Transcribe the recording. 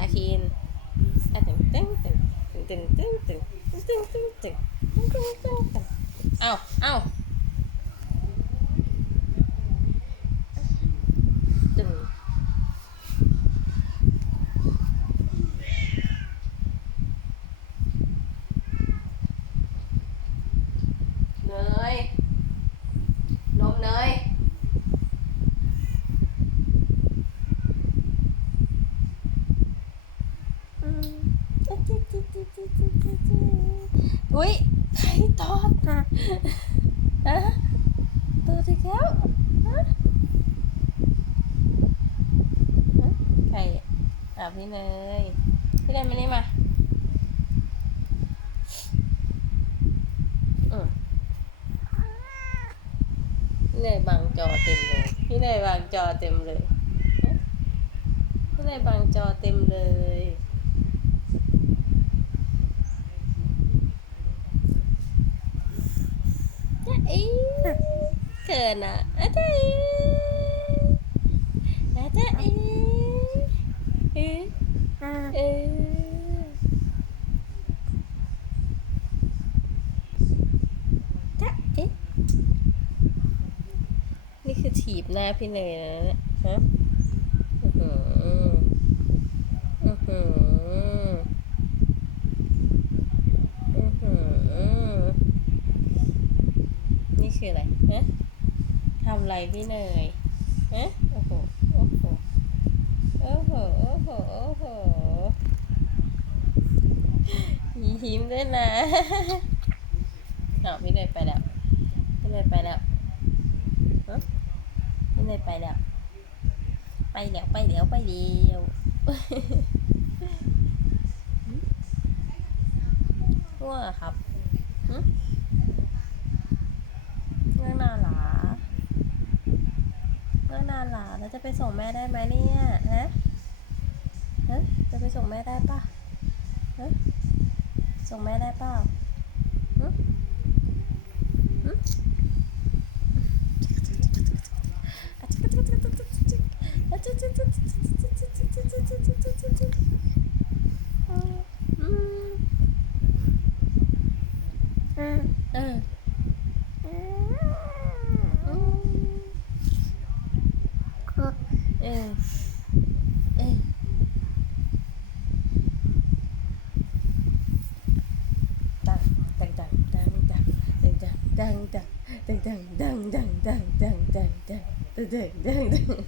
อาคินอะตึงตึงตึงตึงตึงตึงตึงตึงตึงตึงตึงตึงตึงเอาเอาตึงเนยนมเนย อุ้ยใครตอดฮะฮะตอดอีกแล้วใครอะพี่เนยพี่เนยมานี่มาอืมพี่เนยบังจอเต็มเลย พี่เนยบังจอเต็มเลยพี่เนยบังจอเต็มเลย จ๊ะเอ๋เกินอะอาจ๊ะเอ๋อาจ๊ะเอ๋เอ๋เอ๋จ๊ะเอ๋นี่คือถีบหน้าพี่เนยนะเนี่ยฮะอือหืออือหืออือหือ นี่ คืออะไรฮะทำอะไรพี่เนยฮะโอ้โหโอ้โหโอ้โหโอ้โหโอ้โหยิ้มด้วยนะเอาพี่เนยไปแล้วพี่เนยไปแล้วพี่เนยไปแล้ว ไปแล้วไปแล้วไปเดียว ว่าครับหึ เรื่องนาหลา เรื่องนาหลาแล้วจะไปส่งแม่ได้ไหมเนี่ยฮะฮะจะไปส่งแม่ได้ปะฮะส่งแม่ได้เปล่าหึหึอืมเออเออ อืม เออเออดังดังดังดังดังดังดังดัง